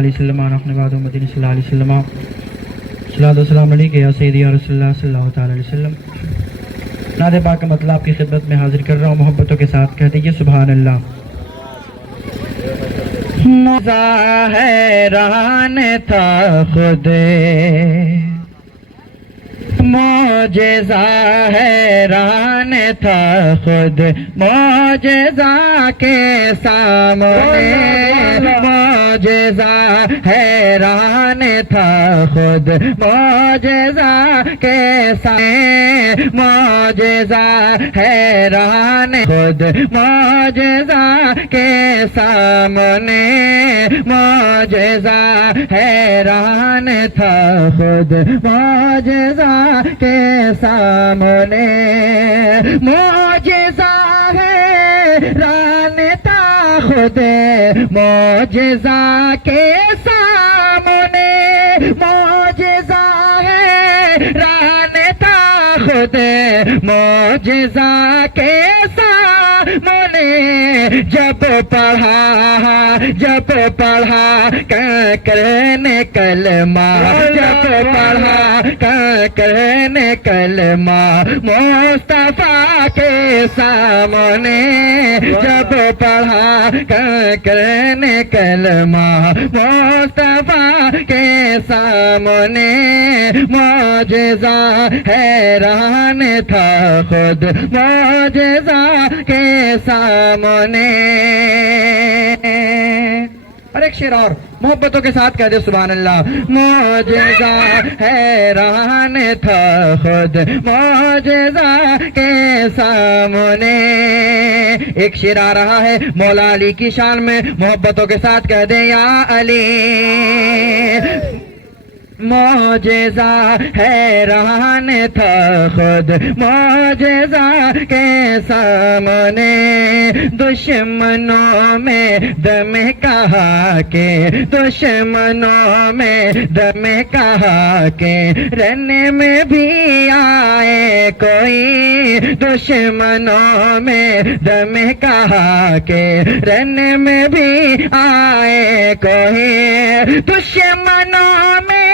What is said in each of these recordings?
علیہ وسلم اپنے بعد مدینہ صلی اللہ علیہ وسلم صلاۃ والسلام علیہ یا سیدی یا رسول اللہ صلی اللہ تعالی علیہ وسلم۔ نعت پاک کا مطلب آپ کی خدمت میں حاضر کر رہا ہوں، محبتوں کے ساتھ کہتے ہیں سبحان اللہ۔ ظاہران تھا خود معجزہ حیران تھا خود معجزہ کے سامنے، معجزہ حیران تھا خود معجزہ کے سامنے، معجزہ حیران خود معجزہ کے سامنے، معجزہ حیران تھا خود معجزہ کے سامنے، معجزہ حیران تھا خود معجزہ کے سامنے، معجزہ حیران تھا خود معجزہ کے سامنے، جب پڑھا کرنے کلمہ، جب پڑھا کرنے کلمہ مصطفیٰ کے سامنے، جب پڑھا کرنے کلمہ مصطفیٰ کے سامنے، معجزہ حیران تھا خود معجزہ کے سامنے۔ اور ایک شعر اور محبتوں کے ساتھ کہہ دے سبحان اللہ۔ معجزہ حیران تھا خود معجزہ کے سامنے۔ ایک شعر آ رہا ہے مولا علی کی شان میں، محبتوں کے ساتھ کہہ دے یا علی۔ معجزہ حیران تھا خود معجزہ کے سامنے، دشمنوں میں دم کہا کے، دشمنوں میں دم کہا کے رہنے میں بھی آئے کوئی، دشمنوں میں دم کہا کے رہنے میں بھی آئے کوئی، دشمنوں میں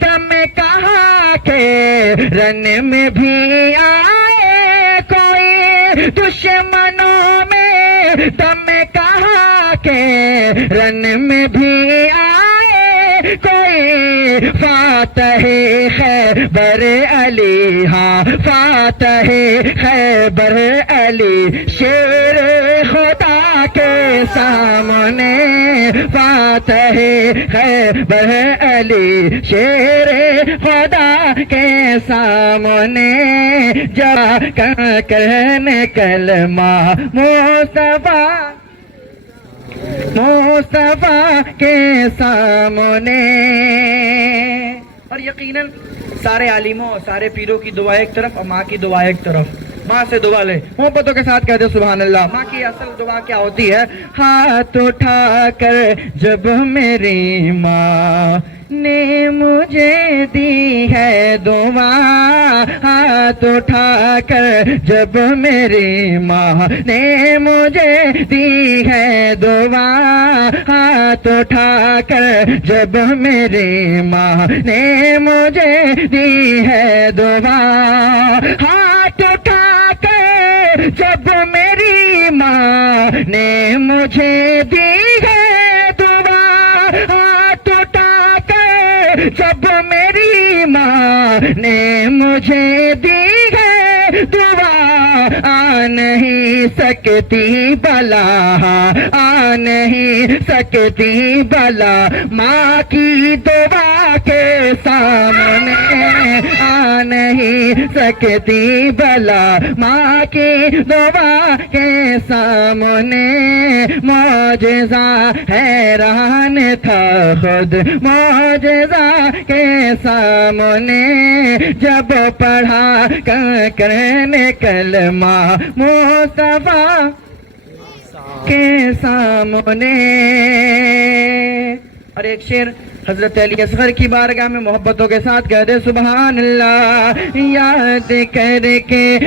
دم کہا کے رن میں بھی آئے کوئی، دشمنوں میں دم کہا کے رن میں بھی آئے کوئی، فاتح خیبر علی، ہاں فاتح خیبر علی شیر خدا کے سامنے، فاتح خیبر علی شیر خدا کے سامنے، جا کرنے کلمہ مصطفیٰ کے سامنے۔ اور یقیناً سارے عالموں سارے پیروں کی دعا ایک طرف اور ماں کی دعا ایک طرف، ماں سے دعا لے، محبتوں کے ساتھ کہتے سبحان اللہ۔ ماں کی اصل دعا کیا ہوتی ہے؟ ہاتھ اٹھا کر جب میری ماں نے مجھے دی ہے دعا، ہاتھ اٹھا کر جب میری ماں نے مجھے دی ہے دعا، ہاتھ اٹھا کر جب میری ماں نے مجھے دی ہے دعا، ہاتھ اٹھا کر جب میری ماں نے مجھے دی ہے دعا، ہاتھ اٹھا کر جب میری ماں نے مجھے دی ہے دعا، آ نہیں سکتی بلا، آ نہیں سکتی بلا ماں کی دعا کے سامنے، آ نہیں سکتی بلا ماں کی دعا کے سامنے، معجزہ حیران تھا خود معجزہ کے سامنے، جب پڑھا کرنے کلمہ مصطفیٰ کے سامنے۔ اور ایک شعر حضرت علی اصغر کی بارگاہ میں محبتوں کے ساتھ کہہ دے سبحان اللہ. یاد کر کے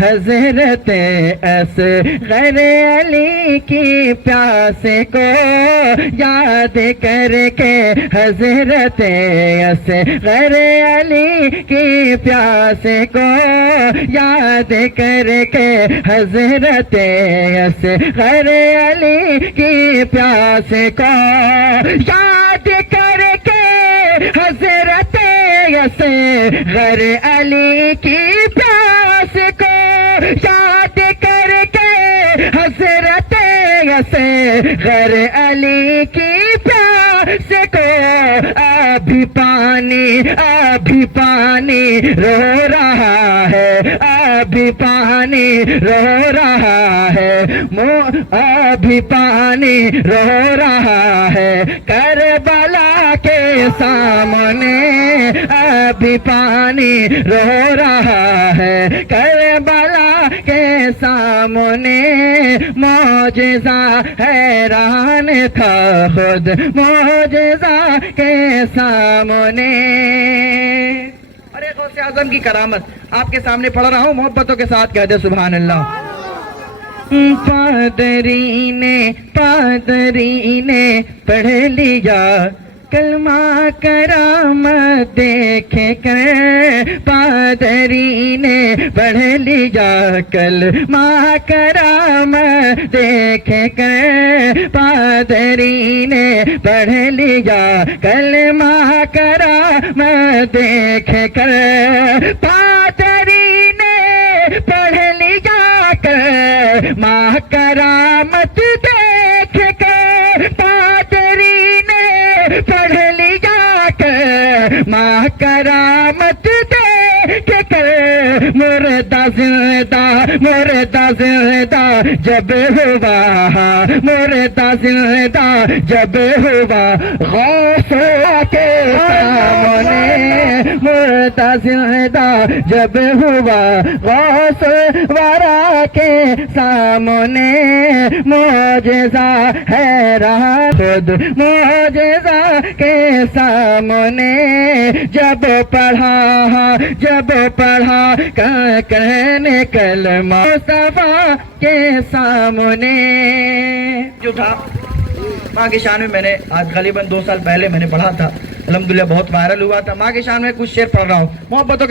حضرت اصغر علی کی پیاس کو, یاد کر کے حضرت اصغر علی کی پیاس کو, یاد کر کے حضرت اصغر علی کی پیاس کو, یاد کر کے حضرت اصغر علی کی پیاس کو, یاد کر کے حضرت اصغر علی کی پیاس کو. ابھی پانی رو رہا ہے, ابھی پانی رو رہا ہے, ابھی پانی رو رہا ہے کربلا کے سامنے, ابھی پانی رو رہا ہے کربلا کے سامنے. معجزہ حیران تھا خود معجزہ کے سامنے. اور ایک غوث اعظم کی کرامت آپ کے سامنے پڑھ رہا ہوں, محبتوں کے ساتھ کہہ دے سبحان اللہ. پادری نے پڑھ لیا کلمہ کرامت دیکھ کر, پادری نے پڑھ لیا کلمہ کرامت دیکھ کر, پادری نے پڑھ لیا کلمہ کرامت دیکھ کر, پادری نے پڑھ لیا کلمہ کرامت دیکھ کر, پادری نے پڑھ لیا کلمہ کرامت دیکھ کر. مردہ زندہ جب ہوا, مردہ زندہ جب ہوا غوث کے سامنے, مردہ زندہ جب ہوا غوث ورا کے سامنے. معجزہ حیران خود معجزہ کے سامنے, جب پڑھا کہنے کلمہ مصطفیٰ کے سامنے. جو تھا ماں کی شان میں میں نے آج غالباً 2 سال پہلے میں نے پڑھا تھا, الحمدللہ بہت وائرل ہوا تھا. ماں کی شان میں کچھ شعر پڑھ رہا ہوں محبتوں کے